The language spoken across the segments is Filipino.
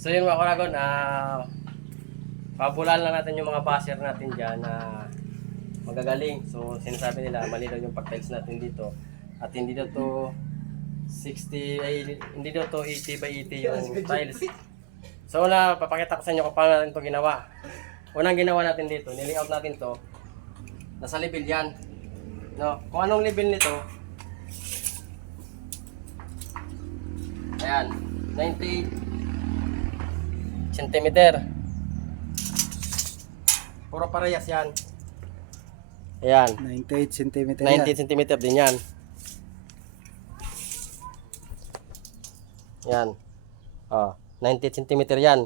So yun mga kuragon, ah pabulan lang natin yung mga basher natin dyan na magagaling. So sinasabi nila mali daw yung pag-tiles natin dito. At hindi daw to 60, ay hindi daw to 80 by 80 yung tiles. So una, papakita ko sa inyo kung paano natin to ginawa. Unang ginawa natin dito, nilayout natin to. Nasa level yan. No, kung anong level nito, Ayan, 90 centimeter. Puro parehas yan. Ayan, 98 cm 90 centimeter din yan. Yan. Oh, 90 centimeter yan.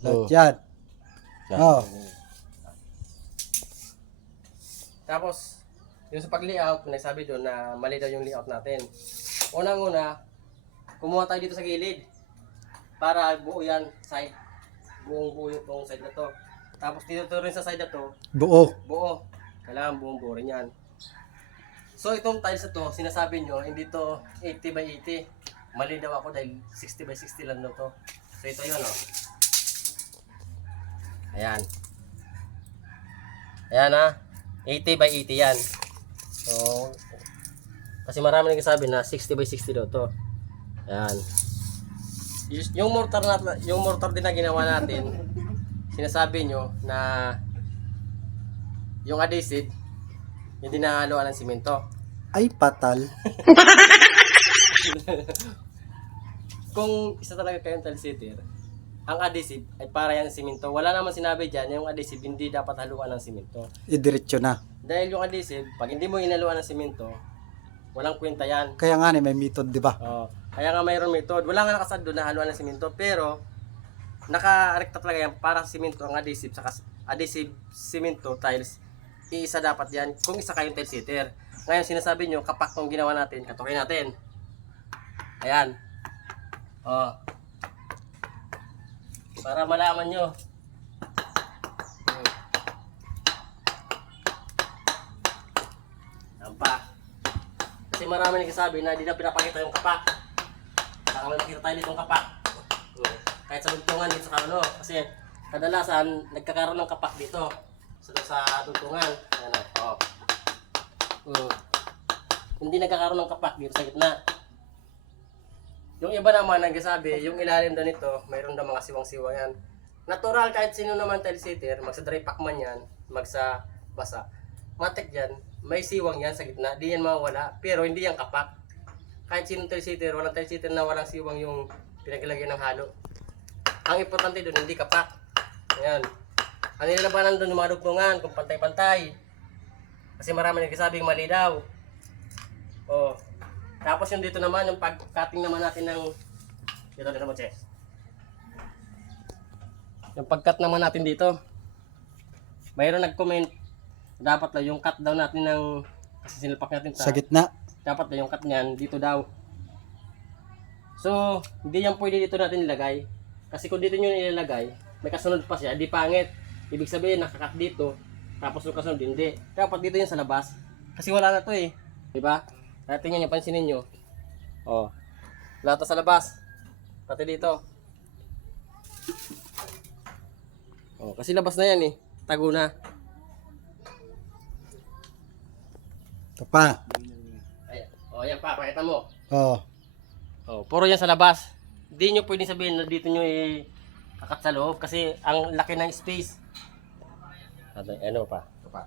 Lahat yan. Oh. Tapos, yung sa pag-layout, may nagsabi doon na mali daw yung layout natin. Unang-una, kumuha tayo dito sa gilid. Para buo yan, side. Buong buo yung tong side na to. Tapos dito to rin sa side na to, Buo. buo. Kailangan buong buo rin yan. So itong tiles na to, sinasabi nyo, hindi to 80 by 80. Mali daw ako dahil 60 by 60 lang daw to. So ito yun oh. Ayan. Ayan ah. 80 by 80 yan. So, kasi marami nagsasabi na 60 by 60 daw to. Ayan. Yung mortar na, yung mortar din na ginawa natin, sinasabi nyo na yung adhesive, hindi nahaluan ng simento. Ay, patal. Kung isa talaga kayong tile sitter, ang adhesive ay para yan simento. Wala naman sinabi dyan, yung adhesive hindi dapat haluan ng simento. Idiretso na. Dahil yung adhesive, pag hindi mo inaluan ng simento, walang kwenta yan. Kaya nga ni may method, di ba? Oh, kaya nga mayroon method. Wala nga nakasad doon na haluan ng simento, pero naka-rekta talaga yan para simento ang adhesive sa adhesive simento tiles. Iisa dapat yan kung isa kayong tile sitter. Ngayon sinasabi nyo, kapak tong ginawa natin, katukin natin. Ayan. Oh. Para malaman nyo. Hmm. Yan pa. Kasi marami nagsasabi na hindi na pinapakita yung kapak. Saka may makita tayo ditong kapak. Kahit sa duntungan dito sa ano. Kasi kadalasan nagkakaroon ng kapak dito. Sa, sa duntungan. Ayan o. Oh. Oo. Hindi nagkakaroon ng kapak dito sa gitna. Yung iba naman nagsasabi, yung ilalim daw nito, mayroon daw mga siwang-siwang yan. Natural kahit sino naman tile sitter, magsa dry pack man yan, magsa basa. Matik yan, may siwang yan sa gitna, di yan mawala, pero hindi yan kapak. Kahit sino tile sitter, walang tile sitter na walang siwang yung pinaglagyan ng halo. Ang importante doon, hindi kapak. Ayan. Ang nilalabanan doon yung mga kung pantay-pantay. Kasi marami nagsasabing mali daw. Oh. Tapos yung dito naman, yung pag-cutting naman natin ng dito dito mo, che. Yung pag-cut naman natin dito. Mayroon nag-comment dapat lang yung cut daw natin ng kasi sinilpak natin Sa gitna. Dapat na yung cut niyan dito daw. So, hindi yan pwede dito natin ilagay. Kasi kung dito nyo ilalagay, may kasunod pa siya, di pangit. Ibig sabihin, nakakat dito, tapos yung kasunod hindi. Dapat dito yan sa labas. Kasi wala na to eh. Di ba? Kaya tingnan nyo, pansinin nyo. Oh. Wala to sa labas. Pati dito. Oh, kasi labas na yan eh. Tago na. Ito pa. Ayan. Oh, yan pa, pakita mo. Oh. Oh, puro yan sa labas. Hindi nyo pwedeng sabihin na dito nyo i-kakat sa loob kasi ang laki ng space. Ano, ano pa? Ito pa.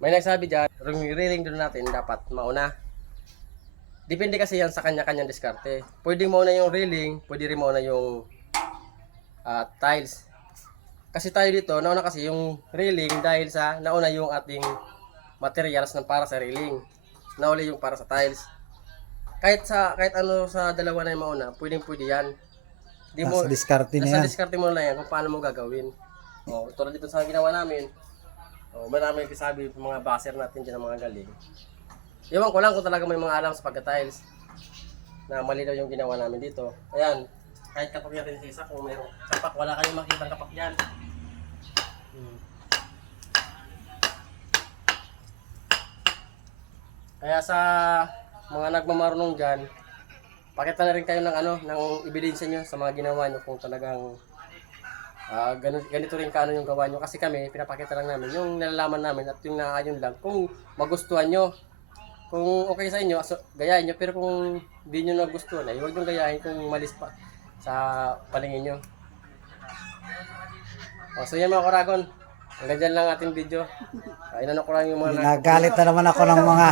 May nagsabi dyan, yung reeling doon natin dapat mauna. Depende kasi yan sa kanya-kanyang diskarte. Pwedeng mauna yung railing, pwede rin mauna yung ah, tiles. Kasi tayo dito, nauna kasi yung railing dahil sa nauna yung ating materials na para sa railing. Nauli yung para sa tiles. Kahit sa kahit ano sa dalawa na yung mauna, pwedeng pwede yan. Di mo Nasa diskarte na nasa yan. diskarte mo lang yan kung paano mo gagawin. Oh, tulad dito sa ginawa namin. Oh, marami nagsasabi yung mga baser natin dyan ng mga galing. Iwan ko lang kung talaga may mga alam sa pagka-tiles na mali daw yung ginawa namin dito. Ayan, kahit kapak natin sa isa, kung mayroong kapak, wala kayong makikita kapak yan. Hmm. Kaya sa mga nagmamarunong dyan, pakita na rin kayo ng ano, ng ebidensya nyo sa mga ginawa nyo kung talagang ah ganito, ganito rin kaano yung gawa nyo. Kasi kami, pinapakita lang namin yung nalalaman namin at yung naayon lang. Kung magustuhan nyo, kung okay sa inyo, so, gayahin nyo. Pero kung hindi nyo nagustuhan, ay huwag nyo gayahin kung malis pa sa palingin nyo. O, so yan mga kuragon. Hanggang dyan lang ating video. Uh, inano yung mga Ginagalit na naman ako ng mga